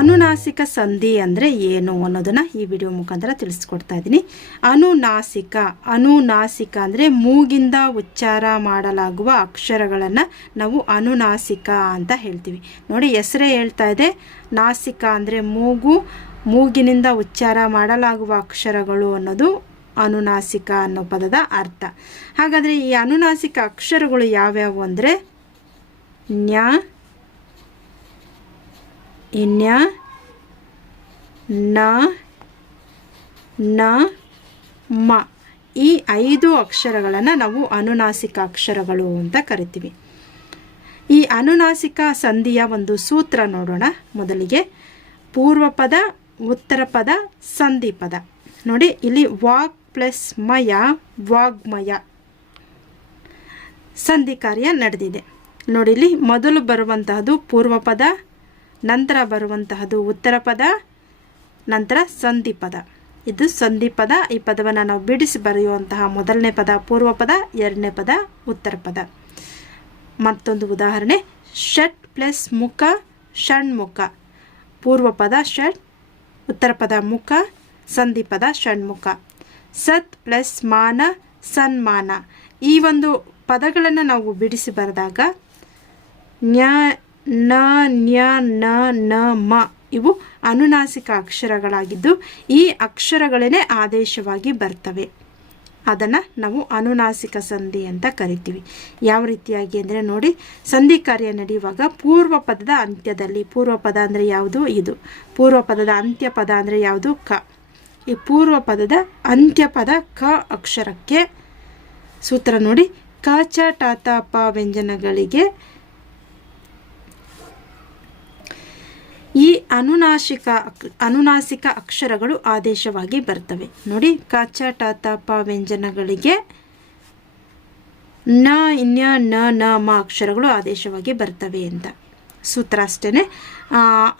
ಅನುನಾಸಿಕ ಸಂಧಿ ಅಂದರೆ ಏನು ಅನ್ನೋದನ್ನು ಈ ವಿಡಿಯೋ ಮುಖಾಂತರ ತಿಳಿಸ್ಕೊಡ್ತಾ ಇದ್ದೀನಿ ಅನುನಾಸಿಕ ಅನುನಾಸಿಕ ಅಂದರೆ ಮೂಗಿಂದ ಉಚ್ಚಾರ ಮಾಡಲಾಗುವ ಅಕ್ಷರಗಳನ್ನು ನಾವು ಅನುನಾಸಿಕ ಅಂತ ಹೇಳ್ತೀವಿ. ನೋಡಿ, ಹೆಸರೇ ಹೇಳ್ತಾ ಇದೆ. ನಾಸಿಕ ಅಂದರೆ ಮೂಗು, ಮೂಗಿನಿಂದ ಉಚ್ಚಾರ ಮಾಡಲಾಗುವ ಅಕ್ಷರಗಳು ಅನ್ನೋದು ಅನುನಾಸಿಕ ಅನ್ನೋ ಪದದ ಅರ್ಥ. ಹಾಗಾದರೆ ಈ ಅನುನಾಸಿಕ ಅಕ್ಷರಗಳು ಯಾವ್ಯಾವು ಅಂದರೆ ನ್ಯ ಇನ್ಯ ನ ನ, ಮ. ಈ ಐದು ಅಕ್ಷರಗಳನ್ನು ನಾವು ಅನುನಾಸಿಕ ಅಕ್ಷರಗಳು ಅಂತ ಕರಿತೀವಿ. ಈ ಅನುನಾಸಿಕ ಸಂಧಿಯ ಒಂದು ಸೂತ್ರ ನೋಡೋಣ ಮೊದಲಿಗೆ. ಪೂರ್ವ ಪದ, ಉತ್ತರ ಪದ, ಸಂಧಿ ಪದ. ನೋಡಿ, ಇಲ್ಲಿ ವಾಕ್ ಪ್ಲಸ್ ಮಯ ವಾಗ್ಮಯ ಸಂಧಿ ಕಾರ್ಯ ನಡೆದಿದೆ. ನೋಡಿ, ಇಲ್ಲಿ ಮೊದಲು ಬರುವಂತಹದ್ದು ಪೂರ್ವ ಪದ ನಂತರ ಬರುವಂತಹದ್ದು ಉತ್ತರ ಪದ, ನಂತರ ಸಂಧಿ ಪದ. ಇದು ಸಂಧಿ ಪದ, ಈ ಪದವನ್ನು ನಾವು ಬಿಡಿಸಿ ಬರೆಯುವಂತಹ ಮೊದಲನೇ ಪದ, ಪೂರ್ವ ಪದ, ಎರಡನೇ ಪದ, ಉತ್ತರ ಪದ. ಮತ್ತೊಂದು ಉದಾಹರಣೆ, ಷಟ್ ಪ್ಲಸ್ ಮುಖ ಷಣ್ಮುಖ ಪೂರ್ವ ಪದ ಷಟ್, ಉತ್ತರ ಪದ ಮುಖ, ಸಂಧಿ ಪದ ಷಣ್ಮುಖ ಸತ್ ಪ್ಲಸ್ ಮಾನ, ಸನ್ಮಾನ. ಈ ಒಂದು ಪದಗಳನ್ನು ನಾವು ಬಿಡಿಸಿ ಬರೆದಾಗ ನ್ಯ ನ, ನ್ಯ, ನ ನ, ಮ ಇವು ಅನುನಾಸಿಕ ಅಕ್ಷರಗಳಾಗಿದ್ದು ಈ ಅಕ್ಷರಗಳೇ ಆದೇಶವಾಗಿ ಬರ್ತವೆ. ಅದನ್ನು ನಾವು ಅನುನಾಸಿಕ ಸಂಧಿ ಅಂತ ಕರಿತೀವಿ. ಯಾವ ರೀತಿಯಾಗಿ ಅಂದರೆ ನೋಡಿ, ಸಂಧಿ ಕಾರ್ಯ ನಡೆಯುವಾಗ ಪೂರ್ವ ಪದದ ಅಂತ್ಯದಲ್ಲಿ, ಪೂರ್ವ ಪದ ಅಂದರೆ ಯಾವುದು? ಇದು. ಪೂರ್ವ ಪದದ ಅಂತ್ಯ ಪದ ಅಂದರೆ ಯಾವುದು? ಕ. ಈ ಪೂರ್ವ ಪದದ ಅಂತ್ಯ ಪದ ಕ ಅಕ್ಷರಕ್ಕೆ ಸೂತ್ರ ನೋಡಿ ಕ ಚ ಟ, ತ, ಪ ವ್ಯಂಜನಗಳಿಗೆ ಈ ಅನುನಾಸಿಕ ಅಕ್ಷರಗಳು ಆದೇಶವಾಗಿ ಬರ್ತವೆ. ನೋಡಿ, ಕ, ಚ, ಟ, ತ, ಪ, ವ್ಯಂಜನಗಳಿಗೆ ನ ಇನ್ಯ ನ ನ, ಮ ಅಕ್ಷರಗಳು ಆದೇಶವಾಗಿ ಬರ್ತವೆ ಅಂತ. ಸೂತ್ರ ಅಷ್ಟೇ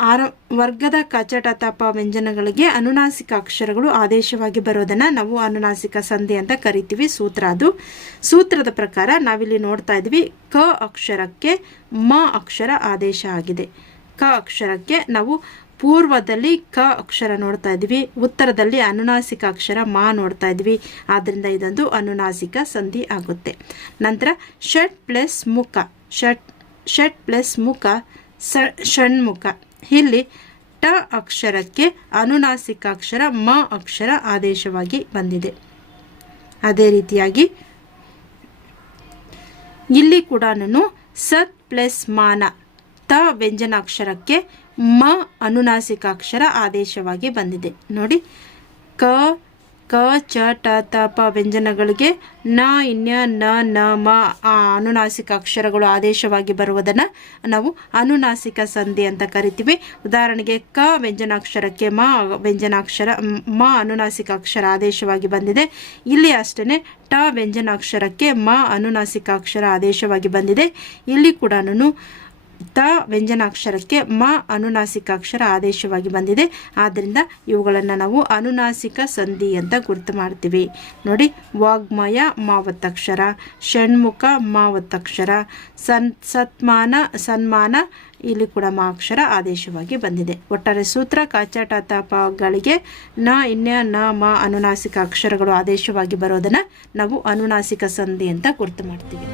ಆರ ವರ್ಗದ ಕಚಟ ತಪ ವ್ಯಂಜನಗಳಿಗೆ ಅನುನಾಸಿಕ ಅಕ್ಷರಗಳು ಆದೇಶವಾಗಿ ಬರೋದನ್ನು ನಾವು ಅನುನಾಸಿಕ ಸಂಧಿ ಅಂತ ಕರಿತೀವಿ ಸೂತ್ರ ಅದು. ಸೂತ್ರದ ಪ್ರಕಾರ ನಾವಿಲ್ಲಿ ನೋಡ್ತಾ ಇದ್ವಿ, ಕ ಅಕ್ಷರಕ್ಕೆ ಮ ಅಕ್ಷರ ಆದೇಶ ಆಗಿದೆ. ಕ ಅಕ್ಷರಕ್ಕೆ ನಾವು ಪೂರ್ವದಲ್ಲಿ ಕ ಅಕ್ಷರ ನೋಡ್ತಾ ಇದ್ವಿ, ಉತ್ತರದಲ್ಲಿ ಅನುನಾಸಿಕ ಅಕ್ಷರ ಮಾ ನೋಡ್ತಾ ಇದ್ವಿ. ಆದ್ದರಿಂದ ಇದೊಂದು ಅನುನಾಸಿಕ ಸಂಧಿ ಆಗುತ್ತೆ. ನಂತರ ಷಟ್ ಪ್ಲಸ್ ಮುಖ, ಷಟ್ ಷಟ್ ಪ್ಲಸ್ ಮುಖ, ಸ ಷಣ್ಮುಖ ಇಲ್ಲಿ ಟ ಅಕ್ಷರಕ್ಕೆ ಅನುನಾಸಿಕ ಅಕ್ಷರ, ಮ ಅಕ್ಷರ ಆದೇಶವಾಗಿ ಬಂದಿದೆ. ಅದೇ ರೀತಿಯಾಗಿ ಇಲ್ಲಿ ಕೂಡ ಸತ್ ಪ್ಲಸ್ ಮಾನ ತ ವ್ಯಂಜನಾಕ್ಷರಕ್ಕೆ ಮ ಅನುನಾಸಿಕಾಕ್ಷರ ಆದೇಶವಾಗಿ ಬಂದಿದೆ. ನೋಡಿ, ಕ ಕ, ಚ, ಟ, ತ, ಪ ವ್ಯಂಜನಗಳಿಗೆ ನ, ಇನ್ಯ, ನ ನ, ಮ ಆ ಅನುನಾಸಿಕ ಅಕ್ಷರಗಳು ಆದೇಶವಾಗಿ ಬರುವುದನ್ನು ನಾವು ಅನುನಾಸಿಕ ಸಂಧಿ ಅಂತ ಕರಿತೀವಿ. ಉದಾಹರಣೆಗೆ ಕ ವ್ಯಂಜನಾಕ್ಷರಕ್ಕೆ ಮ ವ್ಯಂಜನಾಕ್ಷರ, ಮ ಅನುನಾಸಿಕ ಅಕ್ಷರ ಆದೇಶವಾಗಿ ಬಂದಿದೆ. ಇಲ್ಲಿ ಅಷ್ಟೇ ಟ ವ್ಯಂಜನಾಕ್ಷರಕ್ಕೆ ಮ ಅನುನಾಸಿಕ ಅಕ್ಷರ ಆದೇಶವಾಗಿ ಬಂದಿದೆ. ಇಲ್ಲಿ ಕೂಡ ತ ವ್ಯಂಜನಾಕ್ಷರಕ್ಕೆ ಮ ಅನುನಾಸಿಕ ಅಕ್ಷರ ಆದೇಶವಾಗಿ ಬಂದಿದೆ. ಆದ್ದರಿಂದ ಇವುಗಳನ್ನು ನಾವು ಅನುನಾಸಿಕ ಸಂಧಿ ಅಂತ ಗುರುತು ಮಾಡ್ತೀವಿ. ನೋಡಿ, ವಾಗ್ಮಯ ಮಾವತ್ತಕ್ಷರ, ಷಣ್ಮುಖ ಮಾವತ್ತಕ್ಷರ, ಸನ್ ಸತ್ಮಾನ ಸನ್ಮಾನ ಇಲ್ಲಿ ಕೂಡ ಮಾ ಅಕ್ಷರ ಆದೇಶವಾಗಿ ಬಂದಿದೆ. ಒಟ್ಟಾರೆ ಸೂತ್ರ ಕಾಚಾಟ ತಾಪಗಳಿಗೆ ನ, ಇನ್ಯ, ನ, ಮ ಅನುನಾಸಿಕ ಅಕ್ಷರಗಳು ಆದೇಶವಾಗಿ ಬರೋದನ್ನು ನಾವು ಅನುನಾಸಿಕ ಸಂಧಿ ಅಂತ ಗುರುತು ಮಾಡ್ತೀವಿ.